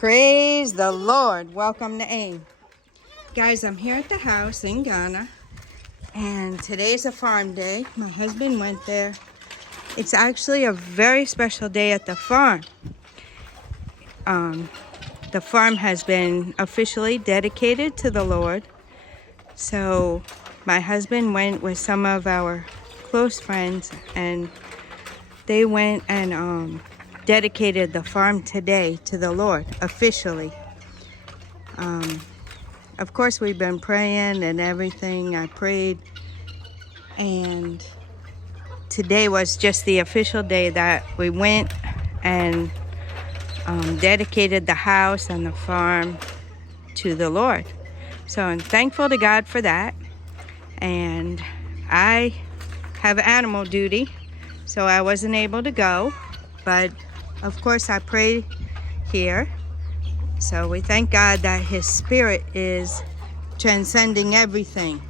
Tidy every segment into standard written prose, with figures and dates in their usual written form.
Praise the Lord. Welcome to AIM. Guys, I'm here at the house in Ghana, and today's a farm day. My husband went there. It's actually a very special day at the farm. The farm has been officially dedicated to the Lord. So my husband went with some of our close friends, and they went and dedicated the farm today to the Lord officially. Of course, we've been praying and everything. I prayed, and today was just the official day that we went and dedicated the house and the farm to the Lord. So I'm thankful to God for that. And I have animal duty, so I wasn't able to go. But of course, I prayed here. So we thank God that His Spirit is transcending everything.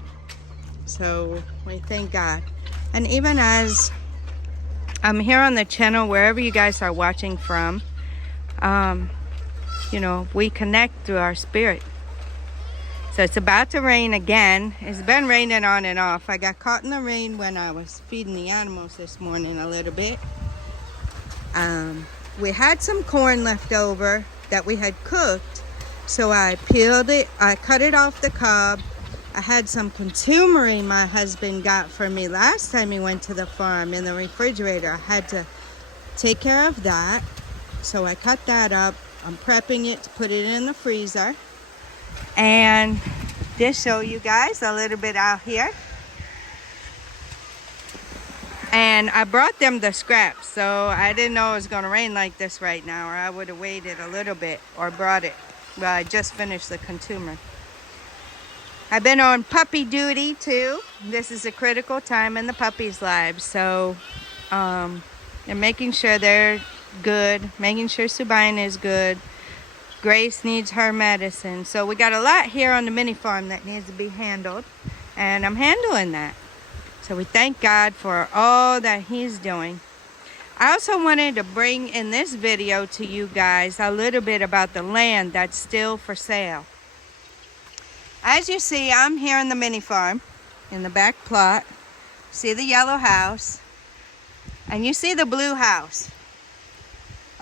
So we thank God. And even as I'm here on the channel, wherever you guys are watching from, we connect through our spirit. So it's about to rain again. It's been raining on and off. I got caught in the rain when I was feeding the animals this morning a little bit. We had some corn left over that we had cooked, so I peeled it. I cut it off the cob. I had some contumery my husband got for me last time he went to the farm in the refrigerator. I had to take care of that, so I cut that up. I'm prepping it to put it in the freezer, and just show you guys a little bit out here. And I brought them the scraps, so I didn't know it was going to rain like this right now, or I would have waited a little bit or brought it. Well, I just finished the consumer. I've been on puppy duty too. This is a critical time in the puppies' lives, so and making sure they're good, making sure Subine is good. Grace needs her medicine. So we got a lot here on the mini farm that needs to be handled, and I'm handling that. So we thank God for all that He's doing. I also wanted to bring in this video to you guys a little bit about the land that's still for sale. As you see, I'm here in the mini farm in the back plot. See the yellow house, and you see the blue house,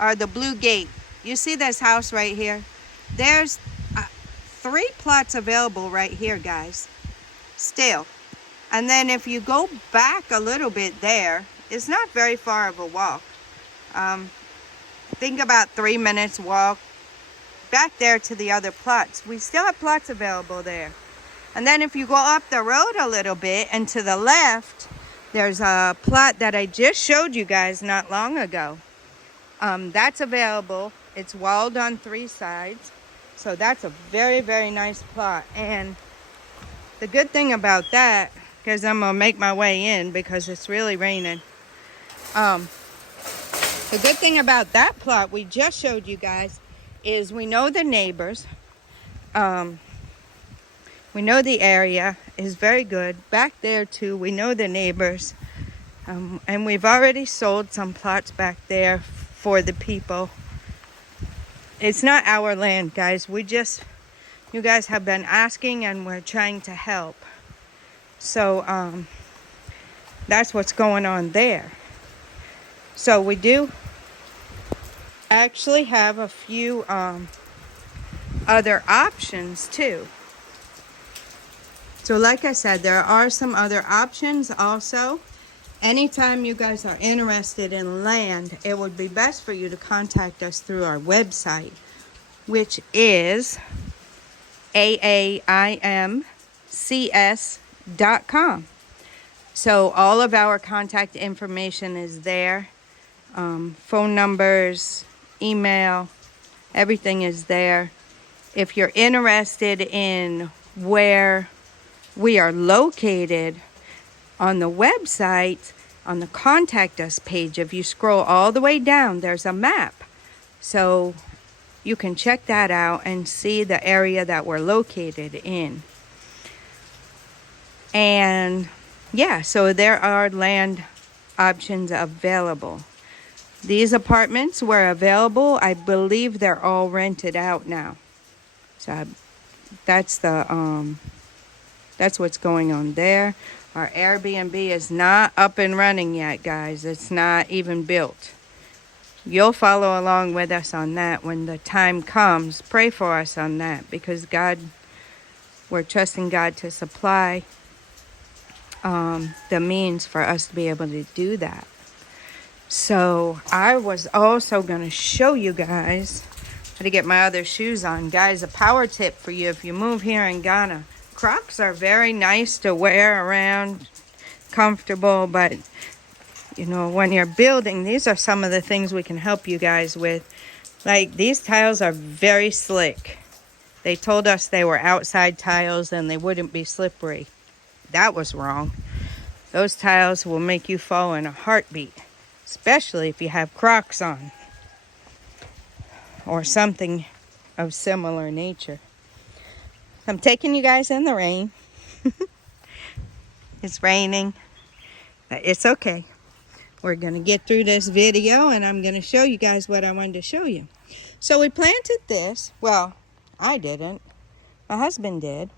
or the blue gate. You see this house right here? There's 3 plots available right here, guys, still. And then if you go back a little bit there, it's not very far of a walk. Think about 3 minutes walk back there to the other plots. We still have plots available there. And then if you go up the road a little bit and to the left, there's a plot that I just showed you guys not long ago. That's available. It's walled on 3 sides. So that's a very, very nice plot. And the good thing about that, because I'm going to make my way in because it's really raining. The good thing about that plot we just showed you guys is we know the neighbors. We know the area is very good. Back there too, we know the neighbors. And we've already sold some plots back there for the people. It's not our land, guys. You guys have been asking, and we're trying to help. So that's what's going on there. So we do actually have a few other options too. So like I said, there are some other options also. Anytime you guys are interested in land, it would be best for you to contact us through our website, which is aimcs.com. So all of our contact information is there. Phone numbers, email, everything is there. If you're interested in where we are located, on the website, on the contact us page, if you scroll all the way down, there's a map. So you can check that out and see the area that we're located in. And yeah, so there are land options available. These apartments were available. I believe they're all rented out now. So that's that's what's going on there. Our Airbnb is not up and running yet, guys. It's not even built. You'll follow along with us on that when the time comes. Pray for us on that, because we're trusting God to supply the means for us to be able to do that. So I was also going to show you guys how to get my other shoes on. Guys, a power tip for you if you move here in Ghana. Crocs are very nice to wear around, comfortable, but you know, when you're building, these are some of the things we can help you guys with. Like, these tiles are very slick. They told us they were outside tiles and they wouldn't be slippery. That was wrong. Those tiles will make you fall in a heartbeat, especially if you have Crocs on or something of similar nature. I'm taking you guys in the rain. It's raining. It's okay. We're going to get through this video and I'm going to show you guys what I wanted to show you. So we planted this. Well, I didn't. My husband did.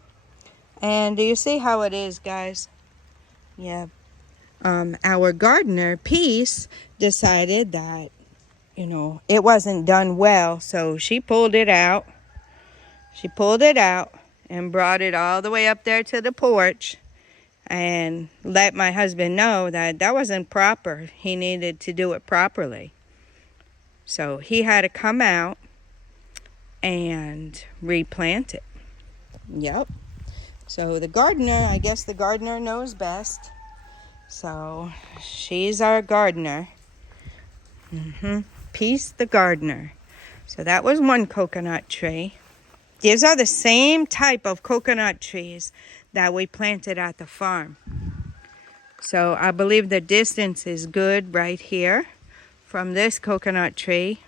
And do you see how it is, guys? Yeah. Our gardener, Peace, decided that, you know, it wasn't done well. So she pulled it out. She pulled it out and brought it all the way up there to the porch and let my husband know that that wasn't proper. He needed to do it properly. So he had to come out and replant it. Yep. So the gardener, I guess the gardener knows best. So she's our gardener. Peace the gardener. So that was one coconut tree. These are the same type of coconut trees that we planted at the farm. So I believe the distance is good right here from this coconut tree.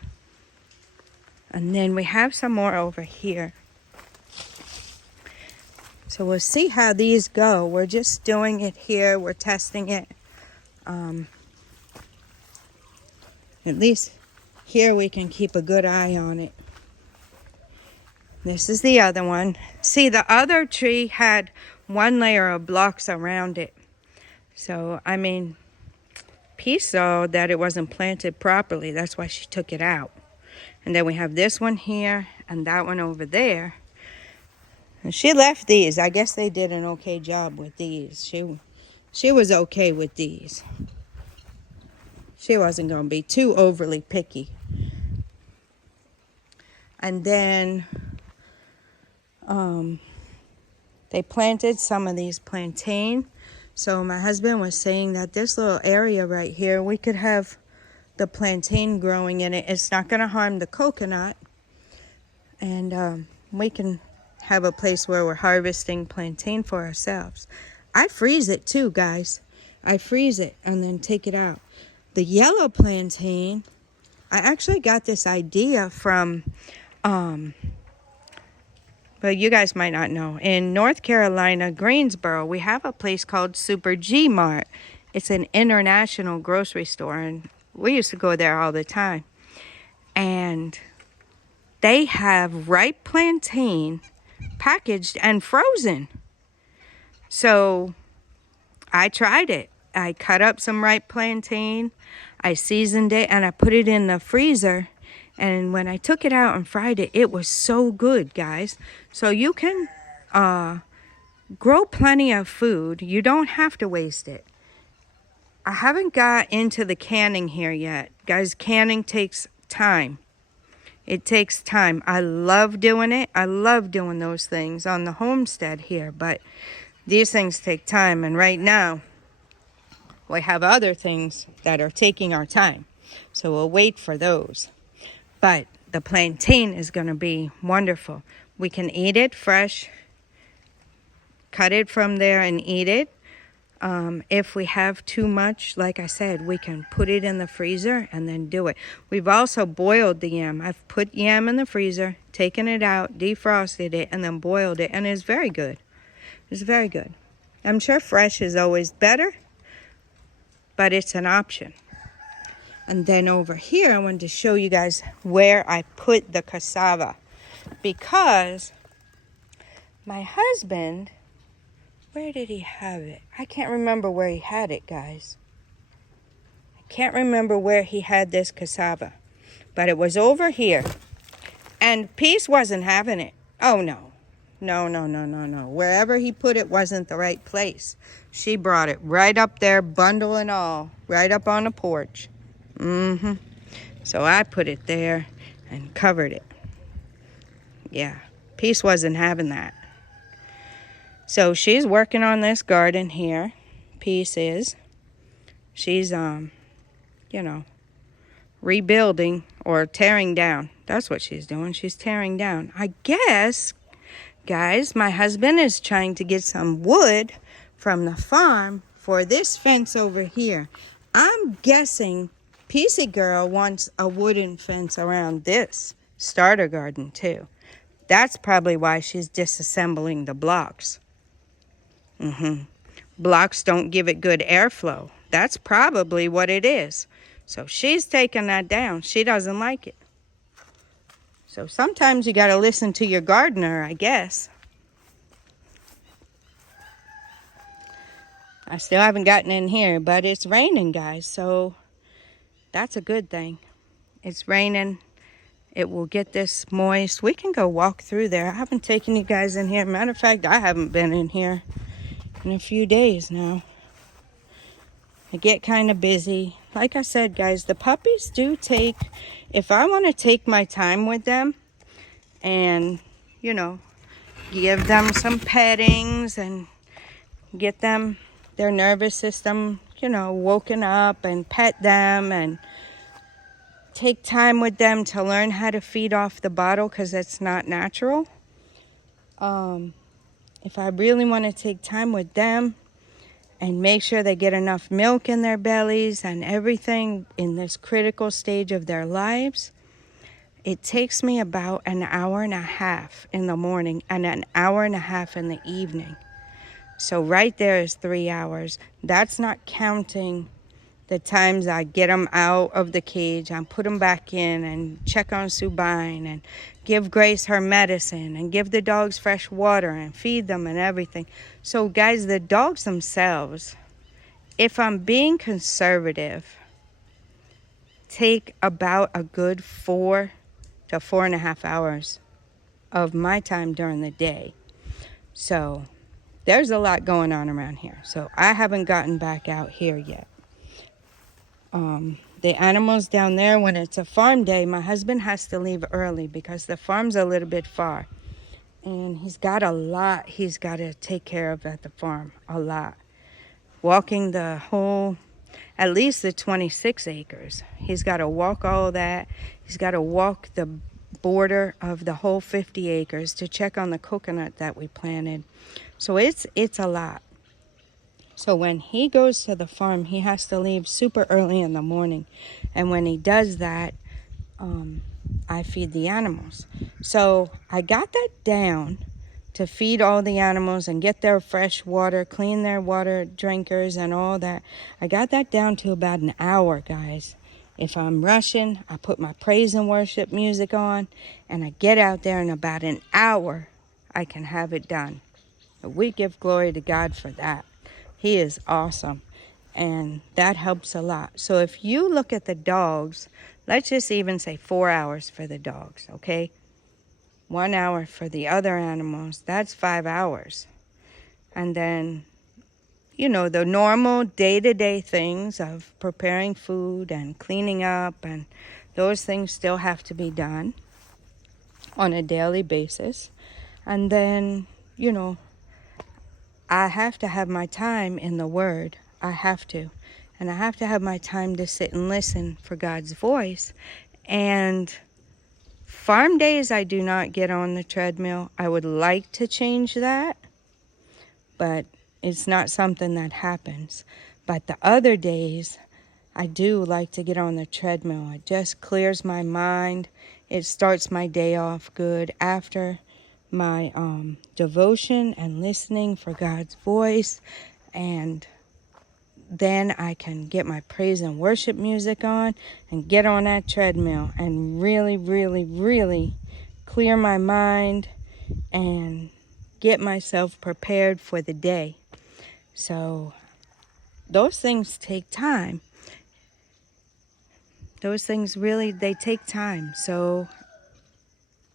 And then we have some more over here. So we'll see how these go. We're just doing it here. We're testing it. At least here we can keep a good eye on it. This is the other one. See, the other tree had one layer of blocks around it. So, I mean, Peace saw that it wasn't planted properly. That's why she took it out. And then we have this one here and that one over there. And she left these. I guess they did an okay job with these. She was okay with these. She wasn't going to be too overly picky. And then they planted some of these plantain. So my husband was saying that this little area right here, we could have the plantain growing in it. It's not going to harm the coconut. And we can have a place where we're harvesting plantain for ourselves. I freeze it too, guys. I freeze it and then take it out. The yellow plantain, I actually got this idea from, but you guys might not know. In North Carolina, Greensboro, we have a place called Super G Mart. It's an international grocery store, and we used to go there all the time. And they have ripe plantain packaged and frozen. So I tried it. I cut up some ripe plantain, I seasoned it, and I put it in the freezer. And when I took it out and fried it, it was so good, guys. So you can grow plenty of food. You don't have to waste it. I haven't got into the canning here yet. Guys, canning takes time. It takes time. I love doing it. I love doing those things on the homestead here. But these things take time. And right now, we have other things that are taking our time. So we'll wait for those. But the plantain is going to be wonderful. We can eat it fresh, cut it from there and eat it. If we have too much, like I said, we can put it in the freezer and then do it. We've also boiled the yam. I've put yam in the freezer, taken it out, defrosted it, and then boiled it. And it's very good. It's very good. I'm sure fresh is always better, but it's an option. And then over here, I wanted to show you guys where I put the cassava. Because my husband, where did he have it? I can't remember where he had it, guys. I can't remember where he had this cassava. But it was over here. And Peace wasn't having it. Oh, no. No. Wherever he put it wasn't the right place. She brought it right up there, bundle and all, right up on the porch. So I put it there and covered it. Yeah, Peace wasn't having that. So she's working on this garden here. Peace is. She's, rebuilding or tearing down. That's what she's doing. She's tearing down. I guess, guys, my husband is trying to get some wood from the farm for this fence over here. I'm guessing Peacey Girl wants a wooden fence around this starter garden too. That's probably why she's disassembling the blocks. Blocks don't give it good airflow. That's probably what it is. So she's taking that down. She doesn't like it. So sometimes you got to listen to your gardener, I guess. I still haven't gotten in here, but it's raining, guys. So that's a good thing. It's raining. It will get this moist. We can go walk through there. I haven't taken you guys in here. Matter of fact, I haven't been in here in a few days now. I get kind of busy. Like I said, guys, the puppies do take, if I want to take my time with them and, give them some pettings and get them, their nervous system, woken up and pet them and take time with them to learn how to feed off the bottle because it's not natural. If I really want to take time with them and make sure they get enough milk in their bellies and everything in this critical stage of their lives, it takes me about an hour and a half in the morning and an hour and a half in the evening. So right there is 3 hours. That's not counting the times I get them out of the cage and put them back in and check on Subine and give Grace her medicine and give the dogs fresh water and feed them and everything. So guys, the dogs themselves, if I'm being conservative, take about a good 4 to 4.5 hours of my time during the day. So there's a lot going on around here. So I haven't gotten back out here yet. The animals down there, when it's a farm day, my husband has to leave early because the farm's a little bit far. And he's got a lot he's got to take care of at the farm. A lot. Walking the whole, at least the 26 acres. He's got to walk all that. He's got to walk the border of the whole 50 acres to check on the coconut that we planted. So it's a lot. So when he goes to the farm, he has to leave super early in the morning. And when he does that, I feed the animals. So I got that down to feed all the animals and get their fresh water, clean their water drinkers and all that. I got that down to about an hour, guys. If I'm rushing, I put my praise and worship music on and I get out there in about an hour, I can have it done. We give glory to God for that. He is awesome, and that helps a lot. So if you look at the dogs, let's just even say 4 hours for the dogs, okay? 1 hour for the other animals, that's 5 hours. And then, the normal day-to-day things of preparing food and cleaning up, and those things still have to be done on a daily basis. And then, I have to have my time in the Word. I have to. And I have to have my time to sit and listen for God's voice. And farm days, I do not get on the treadmill. I would like to change that, but it's not something that happens. But the other days, I do like to get on the treadmill. It just clears my mind. It starts my day off good after my devotion and listening for God's voice. And then I can get my praise and worship music on and get on that treadmill and really, really, really clear my mind and get myself prepared for the day. So those things take time. Those things really, they take time. So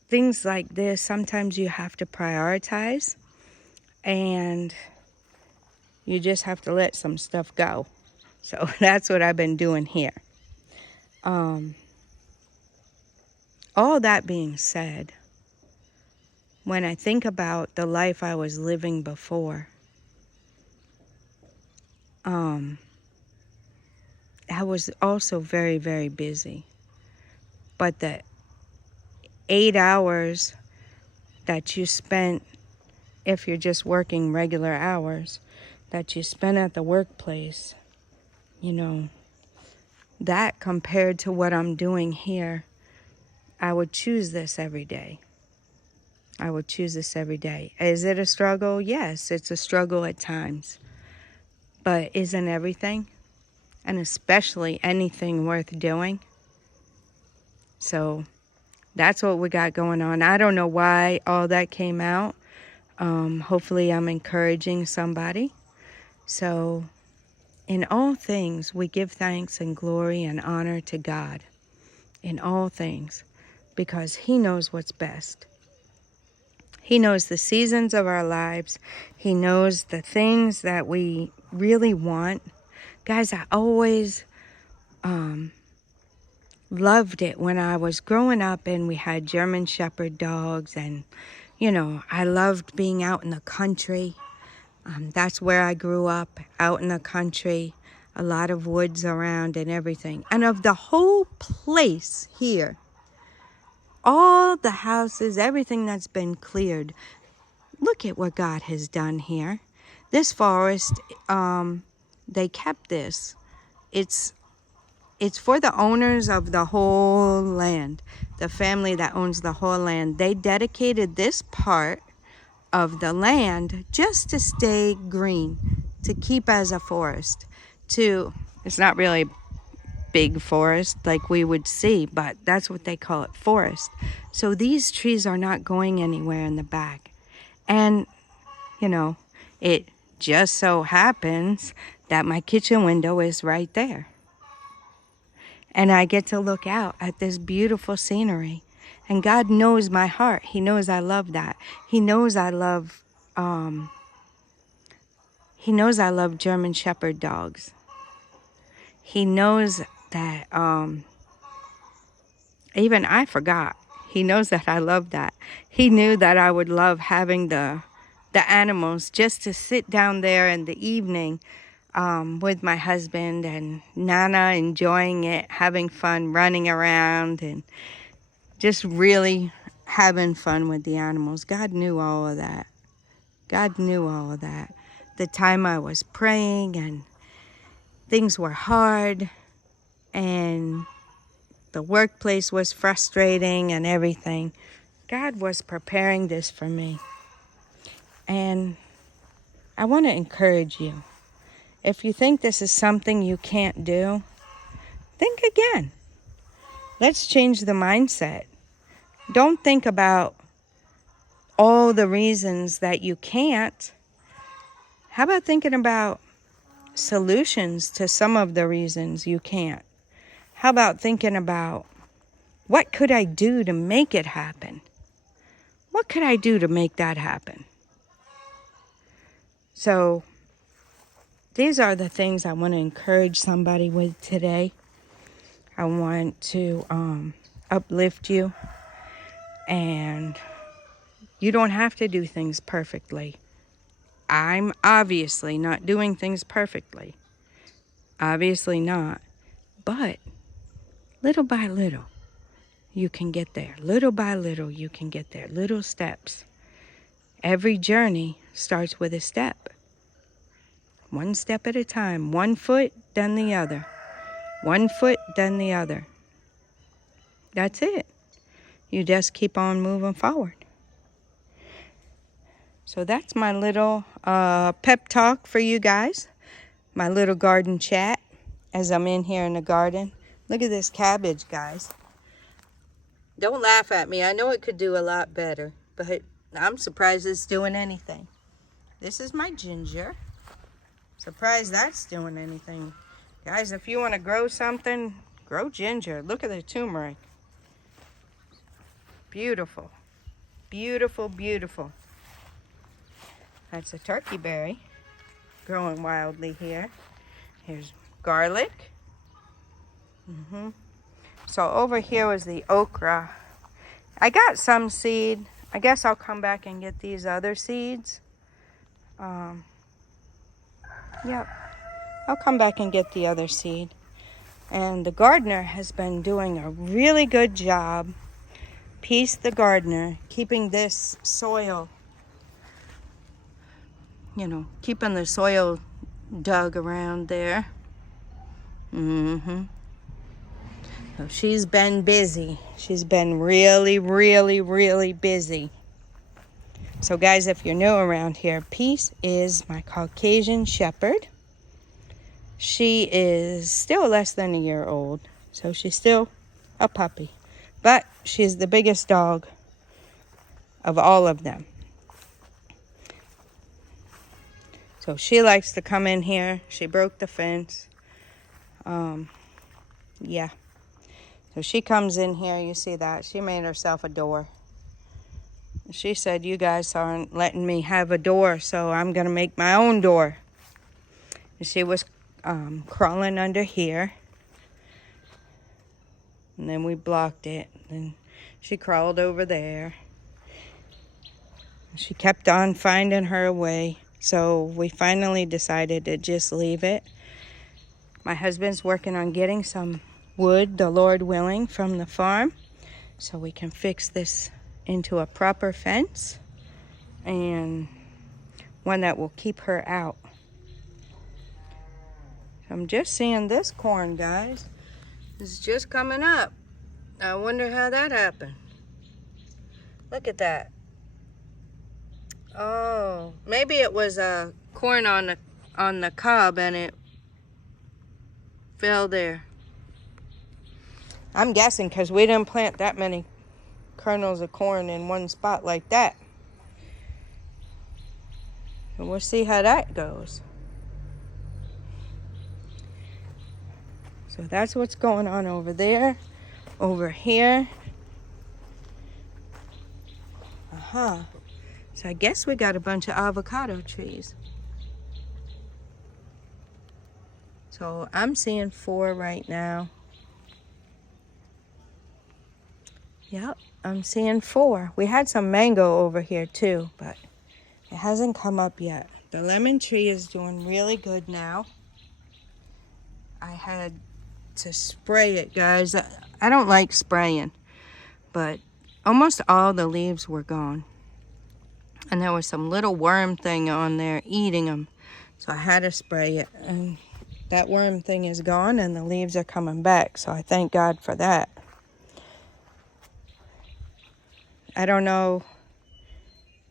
things like this, sometimes you have to prioritize and you just have to let some stuff go. So that's what I've been doing here. All that being said, when I think about the life I was living before, I was also very, very busy. But the 8 hours that you spent, if you're just working regular hours, that you spend at the workplace, you know, that compared to what I'm doing here, I would choose this every day. I would choose this every day. Is it a struggle? Yes, it's a struggle at times. But isn't everything, and especially anything worth doing? So that's what we got going on. I don't know why all that came out. Hopefully I'm encouraging somebody. So in all things, we give thanks and glory and honor to God. In all things, because He knows what's best. He knows the seasons of our lives. He knows the things that we really want. Guys, I always loved it when I was growing up and we had German Shepherd dogs, and you know, I loved being out in the country. That's where I grew up, out in the country, a lot of woods around and everything. And of the whole place here, all the houses, everything that's been cleared, look at what God has done here. This forest, they kept this. It's for the owners of the whole land, the family that owns the whole land. They dedicated this part of the land just to stay green, to keep as a forest. It's not really big forest like we would see, but that's what they call it, forest. So these trees are not going anywhere in the back. And, you know, it just so happens that my kitchen window is right there. And I get to look out at this beautiful scenery. And God knows my heart. He knows I love that. He knows I love German Shepherd dogs. He knows that even I forgot. He knows that I love that. He knew that I would love having the animals, just to sit down there in the evening with my husband and Nana, enjoying it, having fun, running around, and just really having fun with the animals. God knew all of that. God knew all of that. The time I was praying and things were hard and the workplace was frustrating and everything, God was preparing this for me. And I want to encourage you. If you think this is something you can't do, think again. Let's change the mindset. Don't think about all the reasons that you can't. How about thinking about solutions to some of the reasons you can't? How about thinking about, what could I do to make it happen? What could I do to make that happen? So these are the things I want to encourage somebody with today. I want to uplift you. And you don't have to do things perfectly. I'm obviously not doing things perfectly. Obviously not. But little by little, you can get there. Little by little, you can get there. Little steps. Every journey starts with a step. One step at a time. 1 foot, then the other. 1 foot, then the other. That's it. You just keep on moving forward. So that's my little pep talk for you guys. my little garden chat as I'm in here in the garden. Look at this cabbage, guys. Don't laugh at me. I know it could do a lot better, but I'm surprised it's doing anything. This is my ginger. Surprised that's doing anything. Guys, if you want to grow something, grow ginger. Look at the turmeric. Beautiful. Beautiful, beautiful. That's a turkey berry growing wildly here. Here's garlic. So over here was the okra. I got some seed. I guess I'll come back and get these other seeds. Yep. I'll come back and get the other seed. And the gardener has been doing a really good job, Peace the gardener, keeping this soil, keeping the soil dug around there. So she's been busy. She's been really, really, really busy. So guys, if you're new around here, Peace is my Caucasian Shepherd. She is still less than a year old, so she's still a puppy. But she's the biggest dog of all of them. So she likes to come in here. She broke the fence. Yeah. So she comes in here, you see that. She made herself a door. She said, you guys aren't letting me have a door, so I'm going to make my own door. And she was crawling under here. And then we blocked it. And she crawled over there. She kept on finding her way. So we finally decided to just leave it. My husband's working on getting some wood, the Lord willing, from the farm. So we can fix this into a proper fence. And one that will keep her out. I'm just seeing this corn, guys. It's just coming up. I wonder how that happened. Look at that. Oh, maybe it was corn on the cob and it fell there. I'm guessing because we didn't plant that many kernels of corn in one spot like that. And we'll see how that goes. So that's what's going on over there. Over here. So I guess we got a bunch of avocado trees. So I'm seeing 4 right now. Yep, I'm seeing 4. We had some mango over here too, but it hasn't come up yet. The lemon tree is doing really good now. I had to spray it, guys. I don't like spraying, but almost all the leaves were gone. And there was some little worm thing on there eating them. So I had to spray it. And that worm thing is gone and the leaves are coming back. So I thank God for that. I don't know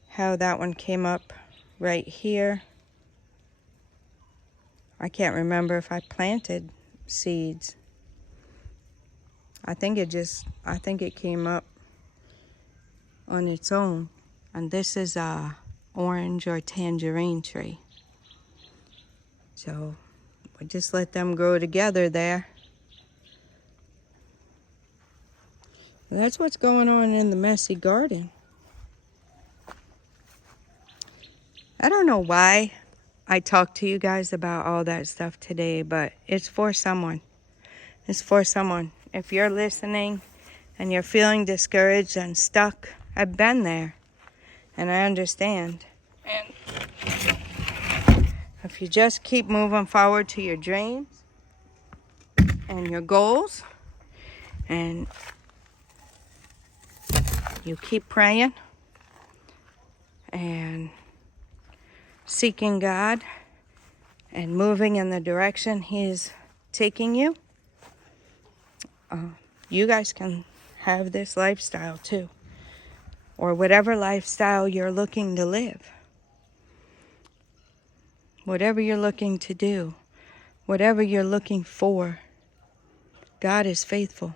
how that one came up right here. I can't remember if I planted seeds. I think it came up on its own. And this is a orange or tangerine tree. So we just let them grow together there. Well, that's what's going on in the messy garden. I don't know why I talked to you guys about all that stuff today, but it's for someone. It's for someone. If you're listening and you're feeling discouraged and stuck, I've been there. And I understand. And if you just keep moving forward to your dreams and your goals, and you keep praying and seeking God and moving in the direction He's taking you, you guys can have this lifestyle too. Or whatever lifestyle you're looking to live. Whatever you're looking to do. Whatever you're looking for, God is faithful.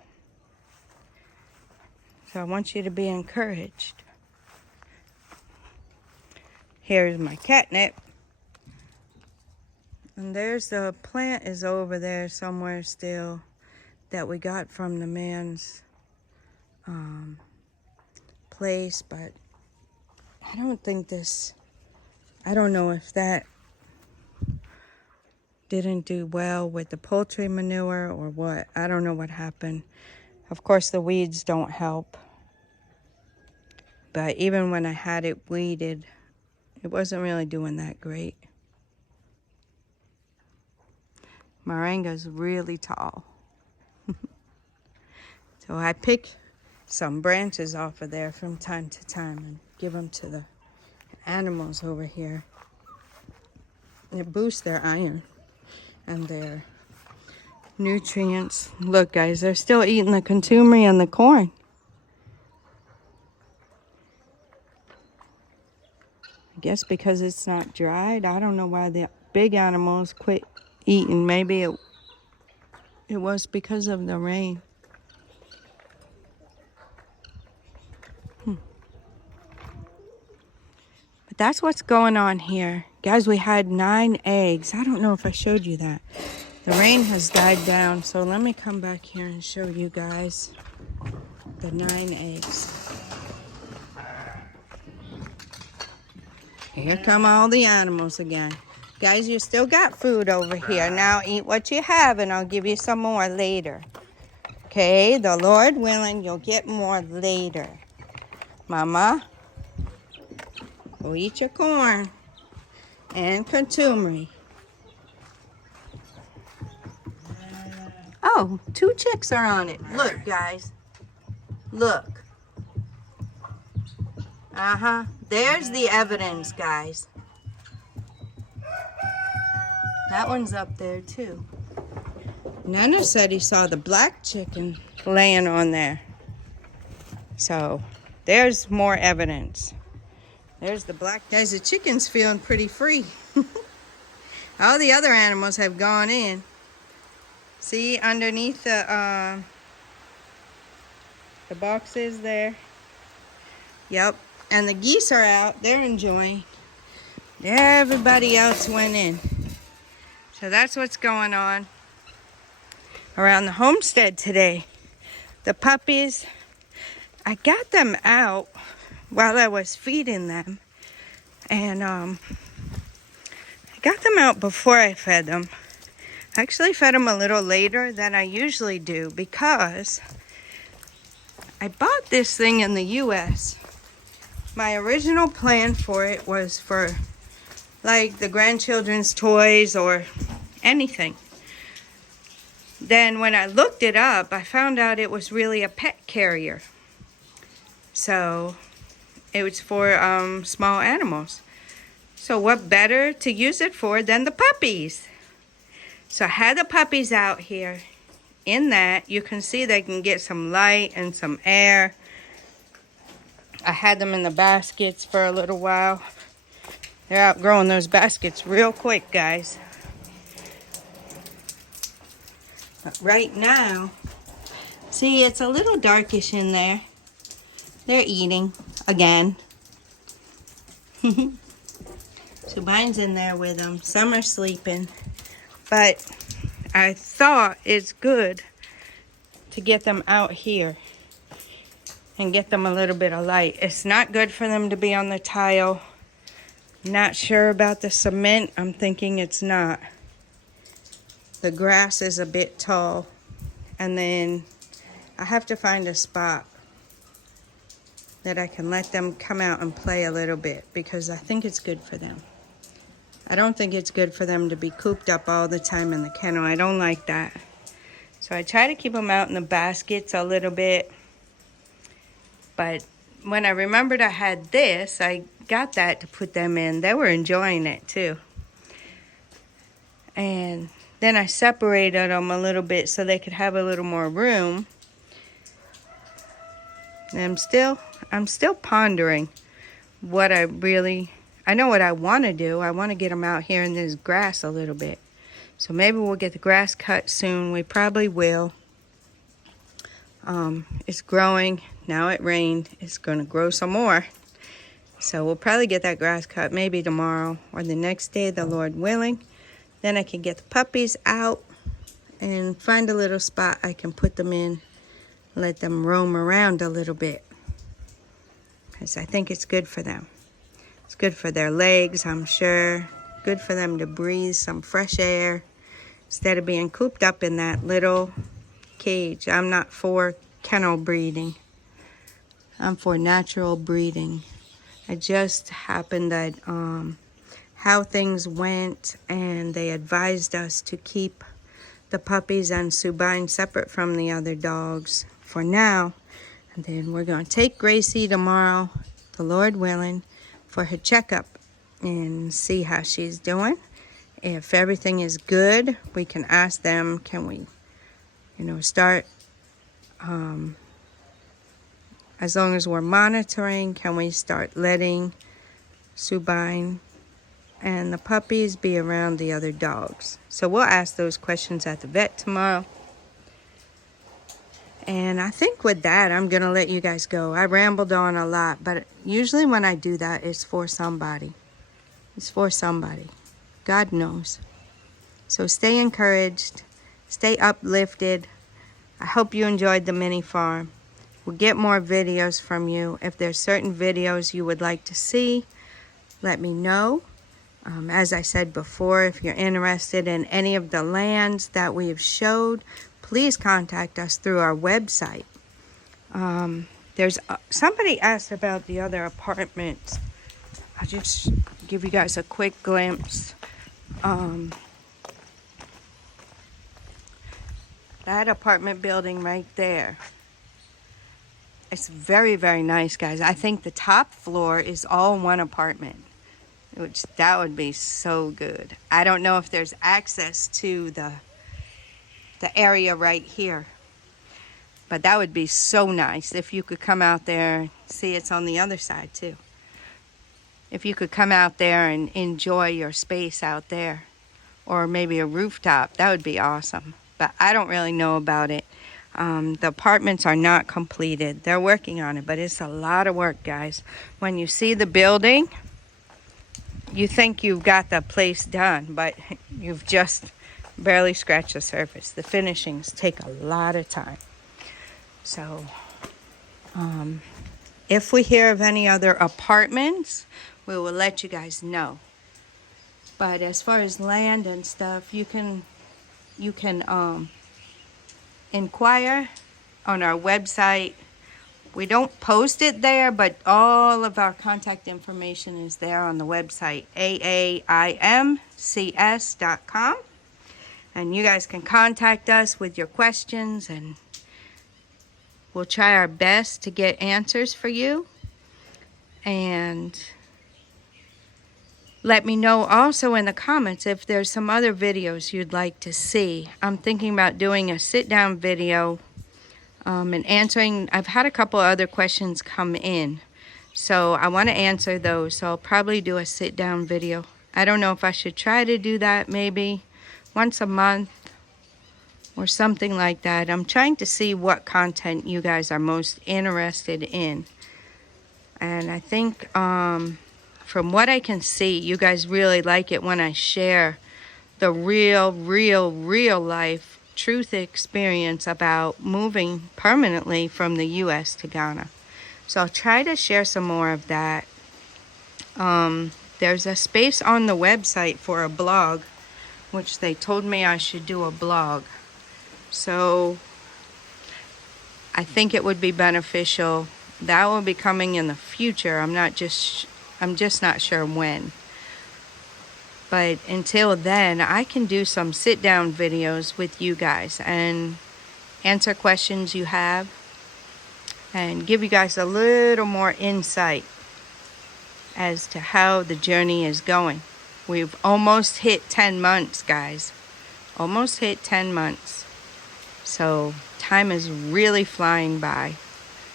So I want you to be encouraged. Here's my catnip. And there's the plant is over there somewhere still that we got from the man's place, but I don't know if that didn't do well with the poultry manure or what. I don't know what happened. Of course, the weeds don't help. But even when I had it weeded, it wasn't really doing that great. Moringa's really tall. So I pick some branches off of there from time to time and give them to the animals over here. It boosts their iron and their nutrients. Look, guys, they're still eating the consumer and the corn. I guess because it's not dried. I don't know why the big animals quit eating. Maybe it was because of the rain. But that's what's going on here. Guys, we had 9 eggs. I don't know if I showed you that. The rain has died down, so let me come back here and show you guys the 9 eggs. Here come all the animals again. Guys, you still got food over here. Now eat what you have, and I'll give you some more later. Okay, the Lord willing, you'll get more later. Mama, go eat your corn and consumery. Oh, 2 chicks are on it. Look, guys. Look. There's the evidence, guys. That one's up there, too. Nana said he saw the black chicken laying on there. So, there's more evidence. There's the black. Guys, the chicken's feeling pretty free. All the other animals have gone in. See, underneath the boxes there. Yep. And the geese are out. They're enjoying. Everybody else went in. So that's what's going on around the homestead today. The puppies, I got them out while I was feeding them. And I got them out before I fed them. I actually fed them a little later than I usually do because I bought this thing in the U.S. My original plan for it was for like the grandchildren's toys or anything. Then when I looked it up, I found out it was really a pet carrier. So it was for small animals. So what better to use it for than the puppies? So I had the puppies out here. In that, you can see they can get some light and some air. I had them in the baskets for a little while. They're outgrowing those baskets real quick, guys. But right now, see, it's a little darkish in there. They're eating again. So mine's in there with them. Some are sleeping. But I thought it's good to get them out here and get them a little bit of light. It's not good for them to be on the tile. Not sure about the cement. I'm thinking it's not. The grass is a bit tall. And then I have to find a spot that I can let them come out and play a little bit because I think it's good for them. I don't think it's good for them to be cooped up all the time in the kennel. I don't like that. So I try to keep them out in the baskets a little bit. But when I remembered I had this, I got that to put them in. They were enjoying it too. And then I separated them a little bit so they could have a little more room. And I'm still pondering what I know what I want to do. I want to get them out here in this grass a little bit So maybe we'll get the grass cut soon. We probably will. It's growing. Now it rained. It's going to grow some more. So we'll probably get that grass cut maybe tomorrow or the next day, the Lord willing. Then I can get the puppies out and find a little spot I can put them in. Let them roam around a little bit. Because I think it's good for them. It's good for their legs, I'm sure. Good for them to breathe some fresh air instead of being cooped up in that little cage. I'm not for kennel breeding. I'm for natural breeding. I just happened that how things went, and they advised us to keep the puppies and Subine separate from the other dogs for now. And then we're going to take Gracie tomorrow, the Lord willing, for her checkup and see how she's doing. If everything is good, we can ask them, can we, start, as long as we're monitoring, can we start letting Subine and the puppies be around the other dogs? So we'll ask those questions at the vet tomorrow. And I think with that, I'm going to let you guys go. I rambled on a lot, but usually when I do that, it's for somebody. It's for somebody. God knows. So stay encouraged. Stay uplifted. I hope you enjoyed the mini farm. We'll get more videos from you. If there's certain videos you would like to see, let me know. As I said before, if you're interested in any of the lands that we have showed, please contact us through our website. There's somebody asked about the other apartments. I'll just give you guys a quick glimpse. That apartment building right there. It's very, very nice, guys. I think the top floor is all one apartment, which that would be so good. I don't know if there's access to the area right here, but that would be so nice if you could come out there. See, it's on the other side too. If you could come out there and enjoy your space out there, or maybe a rooftop, that would be awesome. But I don't really know about it. The apartments are not completed. They're working on it, but it's a lot of work, guys. When you see the building, you think you've got the place done, but you've just barely scratched the surface. The finishings take a lot of time. So, if we hear of any other apartments, we will let you guys know. But as far as land and stuff, you can inquire on our website. We don't post it there, but all of our contact information is there on the website, aaimcs.com. And you guys can contact us with your questions, and we'll try our best to get answers for you. And let me know also in the comments if there's some other videos you'd like to see. I'm thinking about doing a sit-down video and answering. I've had a couple other questions come in, so I want to answer those. So I'll probably do a sit-down video. I don't know if I should try to do that maybe once a month or something like that. I'm trying to see what content you guys are most interested in. And I think from what I can see, you guys really like it when I share the real life truth experience about moving permanently from the U.S. to Ghana. So I'll try to share some more of that. There's a space on the website for a blog, which they told me I should do a blog. So I think it would be beneficial. That will be coming in the future. I'm just not sure when. But until then, I can do some sit-down videos with you guys and answer questions you have and give you guys a little more insight as to how the journey is going. We've almost hit 10 months, guys. Almost hit 10 months. So time is really flying by.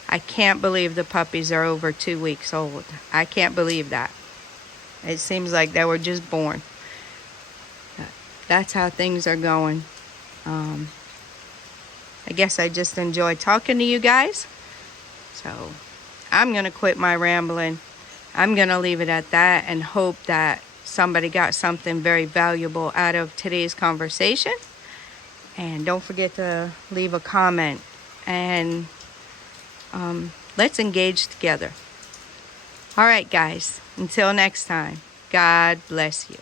I can't believe the puppies are over 2 weeks old. I can't believe that. It seems like they were just born. that's how things are going. I guess I just enjoy talking to you guys. So I'm going to quit my rambling. I'm going to leave it at that and hope that somebody got something very valuable out of today's conversation. And don't forget to leave a comment. And let's engage together. All right, guys. Until next time, God bless you.